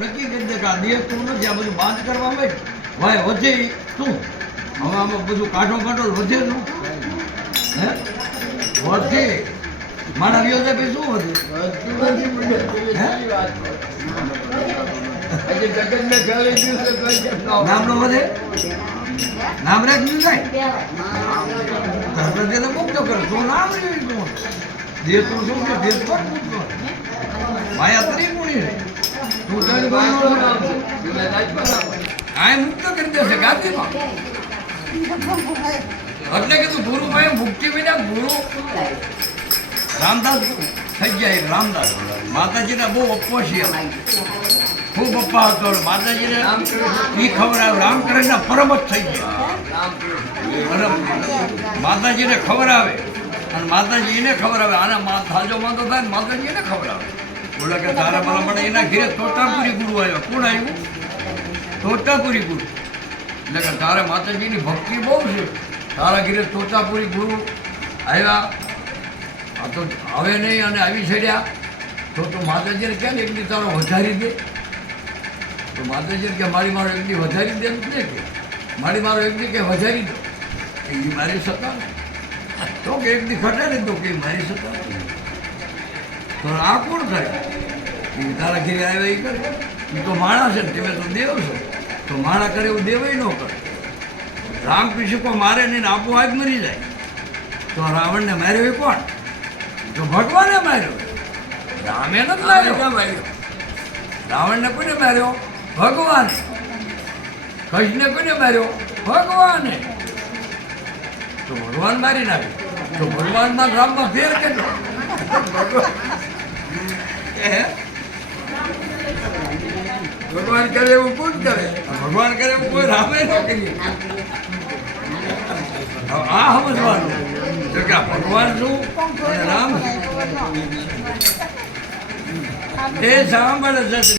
નક્કી કરી દે કે આ દેહ તું નથી આ બધું બાદ કરવા માંડ. ભાઈ વધે શું? તું હવે આમાં બધું કાઢો કાઢો વધે શું હે? વધે. મારા વ્યો શું વધે? નામ નો વધે? નામ રાખ્યું જાય આપણે તેને મુક્ત કરે. તું નામ શું છે? દેહ પર મુક્ત માયા ત્રિગુણી. નામ મુક્ત કરી દેશે એટલે કીધું ગુરુભાઈ મુક્તિ વિના ગુરુ રામદાસ થઈ ગયા રામદાસ. માતાજીના બહુ અપોશી ખૂબ અપ્પા હતો. માતાજીને એ ખબર આવે રામકૃષ્ણ પરમ જ થઈ ગયા. માતાજીને ખબર આવે અને માતાજી એને ખબર આવે આના મા થાજો માતો થાય ને માતાજીને ખબર આવે બોલે કે તારા મારા મને એના ઘેરે તોતાપુરી ગુરુ આવ્યો. કોણ આવ્યું? તોતાપુરી ગુરુ. એટલે કે તારે માતાજીની ભક્તિ બહુ છે. તારા ઘેરે તોતાપુરી ગુરુ આવ્યા. આ તો આવે નહીં અને આવી છેડ્યા. તો તો માતાજીને કે ને એકલી તારો વધારી દે. તો માતાજીને કે મારી મારો એકલી વધારી દે એમ કે મારી મારો એકલી કે વધારી દો? એ મારી સત્તા ને તો કે એકલી ખટાડી દો કે મારી સત્તા ને. તો આ કોણ કરે એ તારા ઘેરે આવ્યા એ કરે. એ તો માણસ છે ને તમે તો દેવ છો. તો માણા કરે એવું દેવય ન કરે. રામ કૃષ્ણ મારે નહીં ને આપો આજ મરી જાય. તો રાવણને માર્યો એ કોણ? તો ભગવાને માર્યો. રામે નથી માર્યો. રાવણને કોને માર્યો? ભગવાને. કૃષ્ણને કોને માર્યો? ભગવાને. તો ભગવાન મારી નાખ્યો તો ભગવાનમાં ને રામમાં ફેર કેટલો? ભગવાન? ભગવાન કરે એવું કોણ કરે? ભગવાન કરે એવું કોઈ રામે ન કરીએ આ સમજવાનું. કે ભગવાન શું રામ એ સાંભળે છે.